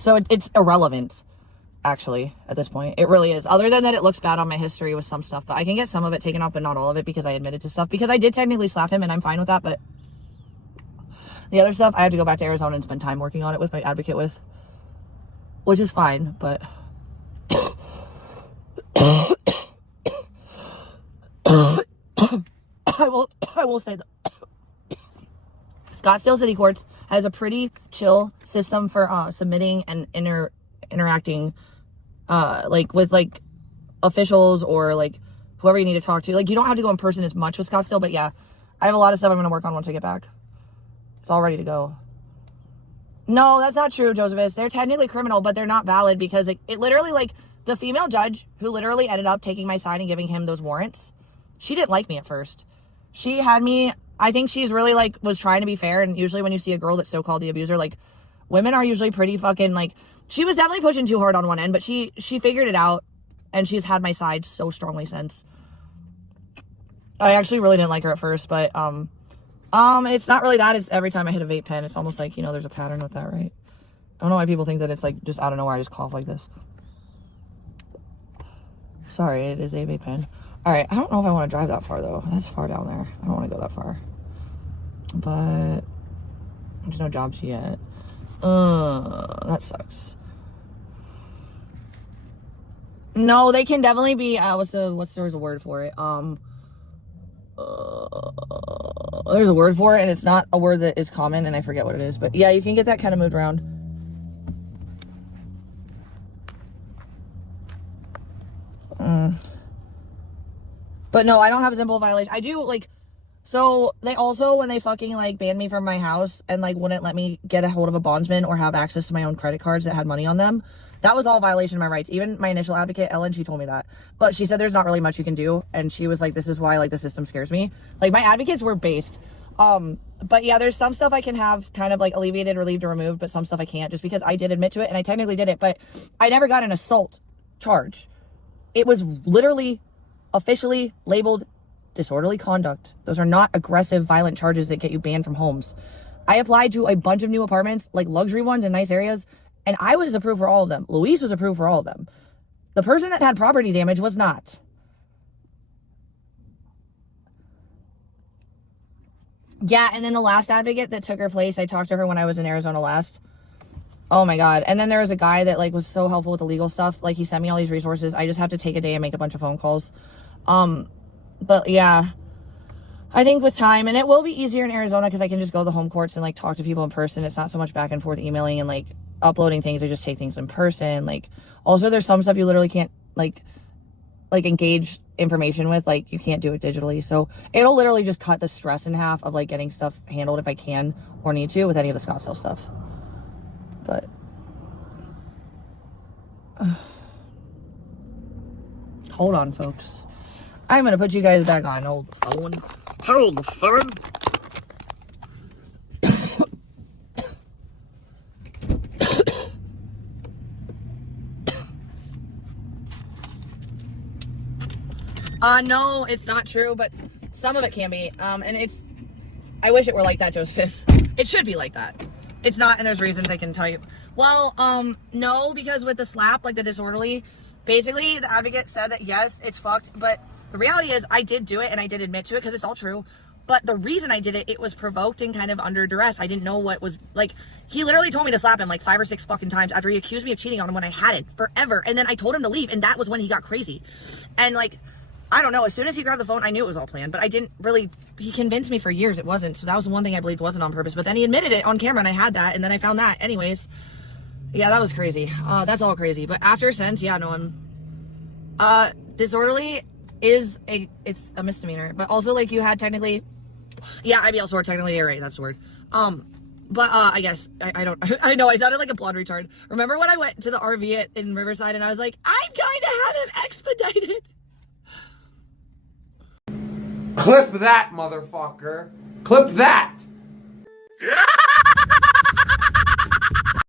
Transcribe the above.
So it's irrelevant, actually, at this point. It really is. Other than that, it looks bad on my history with some stuff. But I can get some of it taken off, but not all of it, because I admitted to stuff. Because I did technically slap him, and I'm fine with that. But the other stuff, I have to go back to Arizona and spend time working on it with my advocate with. Which is fine, but... I will say that Scottsdale City Courts has a pretty chill system for submitting and interacting like with like officials or like whoever you need to talk to. Like, you don't have to go in person as much with Scottsdale, but yeah, I have a lot of stuff I'm going to work on once I get back. It's all ready to go. No, that's not true, Josephus. They're technically criminal, but they're not valid because it literally, like, the female judge who literally ended up taking my side and giving him those warrants, she didn't like me at first. She had me, I think she's really, like, was trying to be fair, and usually when you see a girl that's so-called the abuser, like, women are usually pretty fucking, like, she was definitely pushing too hard on one end, but she figured it out, and she's had my side so strongly since. I actually really didn't like her at first, but, it's not really that. It's every time I hit a vape pen, it's almost like, you know, there's a pattern with that, right? I don't know why people think that it's, like, just out of nowhere, I just cough like this. Sorry, it is a vape pen. Alright, I don't know if I want to drive that far, though. That's far down there. I don't want to go that far. But there's no jobs yet. That sucks. No, they can definitely be, there's a word for it. There's a word for it, and it's not a word that is common, and I forget what it is. But yeah, you can get that kind of moved around. But no, I don't have a simple violation. I do, like, so they also, when they fucking, like, banned me from my house and, like, wouldn't let me get a hold of a bondsman or have access to my own credit cards that had money on them, that was all a violation of my rights. Even my initial advocate, Ellen, she told me that. But she said there's not really much you can do, and she was like, this is why, like, the system scares me. Like, my advocates were based. But yeah, there's some stuff I can have kind of, like, alleviated, relieved, or removed, but some stuff I can't, just because I did admit to it, and I technically did it, but I never got an assault charge. It was literally officially labeled disorderly conduct. Those are not aggressive, violent charges that get you banned from homes. I applied to a bunch of new apartments, like luxury ones in nice areas, and I was approved for all of them. Luis was approved for all of them. The person that had property damage was not. Yeah, and then the last advocate that took her place, I talked to her when I was in Arizona last. Oh my God. And then there was a guy that, like, was so helpful with the legal stuff. Like, he sent me all these resources. I just have to take a day and make a bunch of phone calls. But yeah, I think with time, and it will be easier in Arizona because I can just go to the home courts and, like, talk to people in person. It's not so much back and forth emailing and, like, uploading things. I just take things in person. Like, also there's some stuff you literally can't, like engage information with. Like, you can't do it digitally. So it'll literally just cut the stress in half of, like, getting stuff handled if I can or need to with any of the Scottsdale stuff. But hold on, folks. I'm gonna put you guys back on. Hold the phone. Hold the phone. No, it's not true, but some of it can be. And I wish it were like that, Joseph. It should be like that. It's not, and there's reasons I can tell you. Well, no, because with the slap, like the disorderly, basically the advocate said that yes, it's fucked, but the reality is I did do it and I did admit to it because it's all true. But the reason I did it, it was provoked and kind of under duress. I didn't know what was, like, he literally told me to slap him like 5 or 6 fucking times after he accused me of cheating on him when I had it forever. And then I told him to leave, and that was when he got crazy. And, like, I don't know, as soon as he grabbed the phone, I knew it was all planned, but I didn't really, he convinced me for years it wasn't, so that was the one thing I believed wasn't on purpose, but then he admitted it on camera, and I had that, and then I found that. Anyways, yeah, that was crazy. That's all crazy, but after since, yeah, no, disorderly is it's a misdemeanor, but also, like, you had technically, yeah, IBL sword, technically, you're right, that's the word. But, I guess, I don't, I know, I sounded like a blonde retard. Remember when I went to the RV in Riverside, and I was like, I'm going to have him expedited? Clip that, motherfucker. Clip that.